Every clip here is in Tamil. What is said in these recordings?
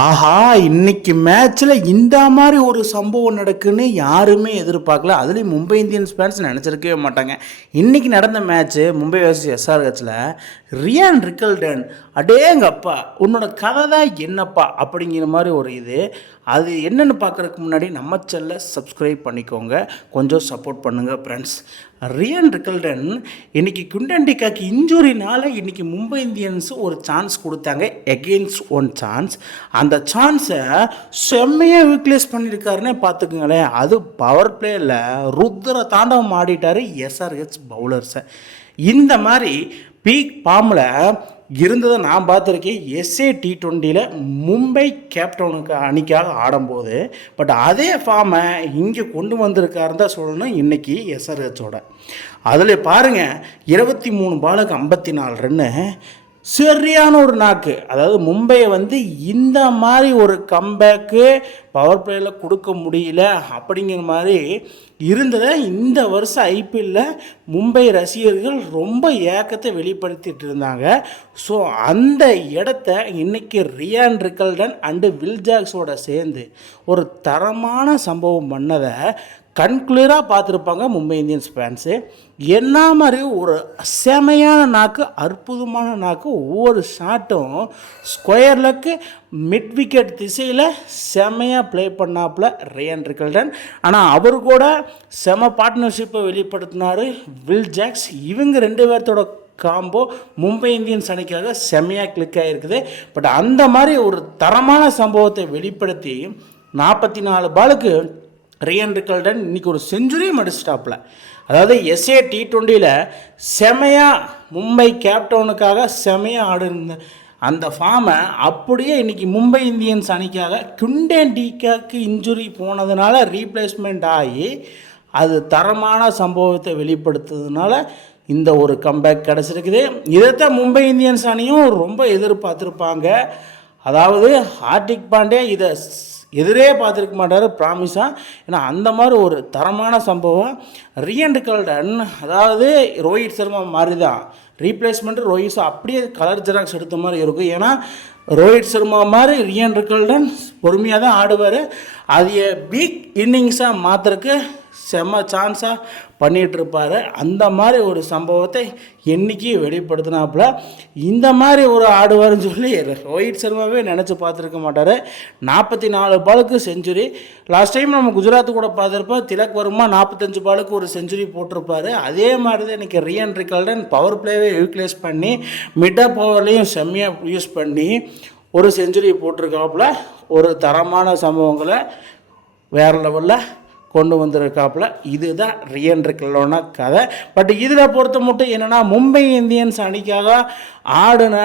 ஆஹா! இன்னைக்கு மேட்ச்ல இந்த மாரி ஒரு சம்பவம் நடக்குன்னு யாருமே எதிர்பார்க்கல. அதுலயும் மும்பை இந்தியன்ஸ் ஃபேன்ஸ் நெனச்சிருக்கவே மாட்டாங்க. இன்னைக்கு நடந்த மேட்ச்சு மும்பை வெர்சஸ் எஸ்ஆர்ஹெச்ல ரியான் ரிக்கல்டன் அடேங்கப்பா! உன்னோட கதை தான் என்னப்பா? அப்படிங்கிற மாரி ஒரு இது. அது என்னன்னு பார்க்கறதுக்கு முன்னாடி நம்ம சேனலை சப்ஸ்கிரைப் பண்ணிக்கோங்க. கொஞ்சம் சப்போர்ட் பண்ணுங்க ஃப்ரெண்ட்ஸ். ரியான் ரிக்கல்டன் இன்னைக்கு குண்டண்டிக்காக்கு இன்ஜுரினால இன்னைக்கு மும்பை இந்தியன்ஸ் ஒரு சான்ஸ் கொடுத்தாங்க. Against one chance. அந்த சான்ஸை செம்மையாக யூட்டிலைஸ் பண்ணியிருக்காருன்னே பார்த்துக்குங்களேன். அது பவர் பிளேயில் ருத்ர தாண்டவம் ஆடிட்டார் எஸ்ஆர்ஹெச் பவுலர்ஸை. இந்த மாதிரி பீக் ஃபார்மில் இருந்ததை நான் பார்த்துருக்கேன் எஸ்ஏ T20 மும்பை கேப்டவுனுக்கு அணிக்காக ஆடும்போது. பட் அதே ஃபார்மை இங்கே கொண்டு வந்திருக்காருன்னு தான் சொல்லணும் இன்றைக்கி எஸ்ஆர்ஹெச்சோட. அதில் பாருங்கள், 23 பாலுக்கு 54 ரன்னு, சரியான ஒரு நாக்கு. அதாவது மும்பையை இந்த மாதிரி ஒரு கம்பேக்கு பவர் பிளேயில் கொடுக்க முடியல அப்படிங்கிற மாதிரி இருந்ததை இந்த வருஷம் ஐபிஎல்லில் மும்பை ரசிகர்கள் ரொம்ப ஏக்கத்தை வெளிப்படுத்திட்டு இருந்தாங்க. ஸோ அந்த இடத்த இன்றைக்கி ரியான் ரிக்கல்டன் அண்டு வில் ஜாக்ஸோட சேர்ந்து ஒரு தரமான சம்பவம் பண்ணதை கண்குளிராக பார்த்துருப்பாங்க மும்பை இந்தியன்ஸ் ஃபேன்ஸு. என்ன மாதிரி ஒரு செமையான நாக்கு, அற்புதமான நாக்கு. ஒவ்வொரு ஷாட்டும் ஸ்கொயர்லக்கு மிட் விக்கெட் திசையில் செமையாக ப்ளே பண்ணாப்புல ரியான் ரிக்கல்டன். ஆனால் அவர் கூட செம பார்ட்னர்ஷிப்பை வெளிப்படுத்தினார் வில் ஜாக்ஸ். இவங்க ரெண்டு பேர்த்தோட காம்போ மும்பை இந்தியன்ஸ் அணிக்காக செம்மையாக கிளிக் ஆகிருக்குது. பட் அந்த மாதிரி ஒரு தரமான சம்பவத்தை வெளிப்படுத்தி 44 பாலுக்கு ரியான் ரிக்கல்டன் இன்றைக்கி ஒரு செஞ்சுரியும் அடிச்சிட்டாப்புல. அதாவது எஸ்ஏ T20 செமையாக மும்பை கேப்டவுனுக்காக செமையாக ஆடுந்த அந்த ஃபார்மை அப்படியே இன்றைக்கி மும்பை இந்தியன்ஸ் அணிக்காக குண்டண்டிக்காக்கு இன்ஜுரி போனதுனால ரீப்ளேஸ்மெண்ட் ஆகி அது தரமான சம்பவத்தை வெளிப்படுத்துறதுனால இந்த ஒரு கம்பேக் கிடச்சிருக்குது. இதைத்தான் மும்பை இந்தியன்ஸ் அணியும் ரொம்ப எதிர்பார்த்துருப்பாங்க. அதாவது ஹார்திக் பாண்டே இதை எதிரே பார்த்துருக்க மாட்டார் ப்ராமிஸாக. ஏன்னா அந்த மாதிரி ஒரு தரமான சம்பவம். ரியான் ரிக்கல்டன் அதாவது ரோஹித் சர்மா மாதிரி தான் ரீப்ளேஸ்மெண்ட்டு. ரோஹித் அப்படியே கலர் ஜெராக்ஸ் எடுத்த மாதிரி இருக்கும். ஏன்னா ரோஹித் சர்மா மாதிரி ரியான் ரிக்கல்டன் பொறுமையாக தான் ஆடுவார். அது பிக் இன்னிங்ஸாக மாற்றுறதுக்கு செம்ம சான்ஸாக பண்ணிகிட்ருப்பார். அந்த மாதிரி ஒரு சம்பவத்தை என்றைக்கு வெளிப்படுத்தினாப்புல. இந்த மாதிரி ஒரு ஆடுவார்னு சொல்லி ரோஹித் சர்மாவே நினச்சி பார்த்துருக்க மாட்டார். 44 பாலுக்கு செஞ்சுரி. லாஸ்ட் டைம் நம்ம குஜராத் கூட பார்த்துருப்போம், திலக் வர்மா 45 பாலுக்கு ஒரு செஞ்சுரி போட்டிருப்பார். அதே மாதிரி தான் இன்றைக்கி ரியான் ரிக்கல்டன் பவர் பிளேவே யூட்டிலைஸ் பண்ணி மிட் ஆஃப் ஓவர்லேயும் செம்மையாக யூஸ் பண்ணி ஒரு செஞ்சுரி போட்டிருக்காப்புல. ஒரு தரமான சம்பவங்களை வேறு லெவலில் கொண்டு வந்திருக்காப்புல. இதுதான் ரியான் ரிக்கல்டனோட கதை. பட் இதில் பொறுத்த மட்டும் என்னென்னா, மும்பை இந்தியன்ஸ் அணிக்காக ஆடின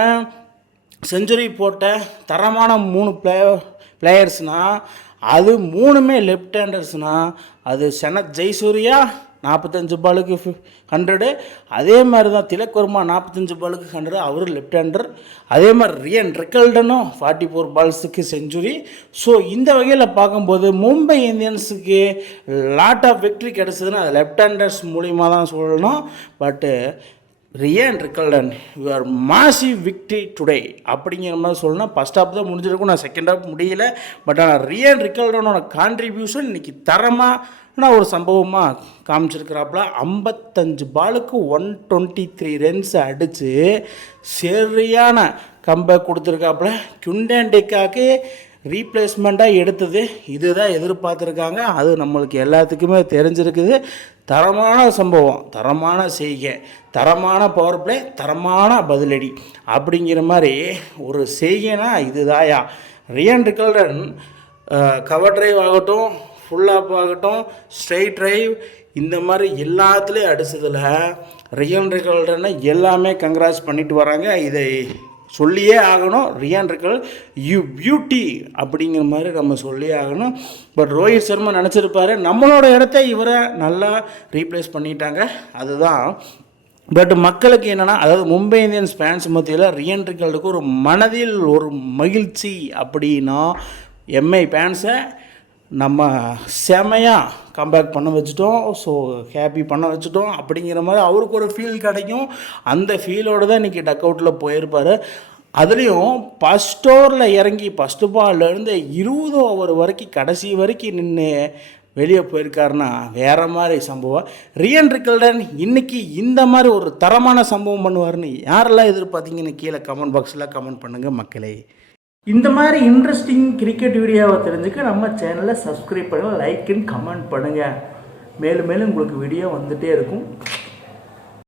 செஞ்சுரி போட்ட தரமான 3 பிளேயர்ஸ்னால் அது 3மே லெஃப்ட் ஹேண்டர்ஸ்னால் அது சனத் ஜெயசூர்யா 45 பாலுக்கு 100. அதே மாதிரி தான் திலக் வர்மா 45 பாலுக்கு 100, அவர் லெஃப்ட் ஹேண்டர். அதே மாதிரி ரியான் ரிக்கல்டனும் 44 பால்ஸுக்கு செஞ்சுரி. ஸோ இந்த வகையில் பார்க்கும்போது மும்பை இந்தியன்ஸுக்கு லாட் ஆஃப் விக்ட்ரி கிடச்சிதுன்னா அது லெஃப்ட் ஹேண்டர்ஸ் மூலிமா தான் சொல்லணும். But Ryan Rickelton your massive victory today அப்படிங்கிற மாதிரி சொல்லணும். ஃபஸ்ட் ஹாஃப் தான் முடிஞ்சிருக்கும், நான் செகண்ட் ஹாஃப் முடியல. பட் ஆனால் ரியான் ரிக்கல்டனோட கான்ட்ரிபியூஷன் இன்றைக்கி தரமாக ஒரு சம்பவமாக காமிச்சிருக்கிறாப்புல. 55 பாலுக்கு 123 ரன்ஸ் அடித்து சரியான கம்பேக் கொடுத்துருக்காப்புல. குண்டண்டிக்காக்கு ரீப்ளேஸ்மெண்ட்டாக எடுத்தது இதுதான் எதிர்பார்த்துருக்காங்க. அது நம்மளுக்கு எல்லாத்துக்குமே தெரிஞ்சிருக்குது. தரமான சம்பவம், தரமான செய்கை, தரமான பவர் பிளே, தரமான பதிலடி அப்படிங்கிற மாதிரி ஒரு செய்கைனா இதுதாயா. ரியான் ரிக்கல்டன் கவர் டிரைவ் ஆகட்டும், ஃபுல் ஆப் ஆகட்டும், ஸ்ட்ரைட் டிரைவ், இந்த மாதிரி எல்லாத்துலேயும் அடித்ததில் ரியான் ரிக்கல்டனை எல்லாமே கங்க்ராட்ஸ் பண்ணிட்டு வராங்க. இதை சொல்லியே ஆகணும். ரியான் ரிக்கல்டன் யூ பியூட்டி அப்படிங்கிற மாதிரி நம்ம சொல்லியே ஆகணும். பட் ரோஹித் சர்மா நினச்சிருப்பார் நம்மளோட இடத்த இவரை நல்லா ரீப்ளேஸ் பண்ணிட்டாங்க. அதுதான். பட் மக்களுக்கு என்னென்னா, அதாவது மும்பை இந்தியன்ஸ் ஃபேன்ஸ் மத்தியில் ரியான் ரிக்கல்டனுக்கு ஒரு மனதில் ஒரு மகிழ்ச்சி அப்படின்னா எம்ஐ ஃபேன்ஸை நம்ம செமையாக கம்பேக் பண்ண வச்சுட்டோம். ஸோ ஹாப்பி பண்ண வச்சுட்டோம் அப்படிங்கிற மாதிரி அவருக்கு ஒரு ஃபீல் கிடைக்கும். அந்த ஃபீலோடு தான் இன்றைக்கி டக் அவுட்டில் போயிருப்பார். அதுலேயும் ஃபஸ்ட் ஓவரில் இறங்கி ஃபஸ்ட்டு பால்லேருந்து 20 ஓவர் வரைக்கும் கடைசி வரைக்கும் நின்று வெளியே போயிருக்காருன்னா வேறு மாதிரி சம்பவம். ரியன் ரிக்கல்டன் இன்றைக்கி இந்த மாதிரி ஒரு தரமான சம்பவம் பண்ணுவார்னு யாரெல்லாம் எதிர்பார்த்தீங்கன்னு கீழே கமெண்ட் பாக்ஸில் கமெண்ட் பண்ணுங்கள் மக்களே. இந்த மாதிரி இன்ட்ரெஸ்டிங் கிரிக்கெட் வீடியோவை தெரிஞ்சுக்க நம்ம சேனலை சப்ஸ்கிரைப் பண்ணுங்கள், லைக் அண்ட் கமெண்ட் பண்ணுங்கள். மேலும் மேலும் உங்களுக்கு வீடியோ வந்துகிட்டே இருக்கும்.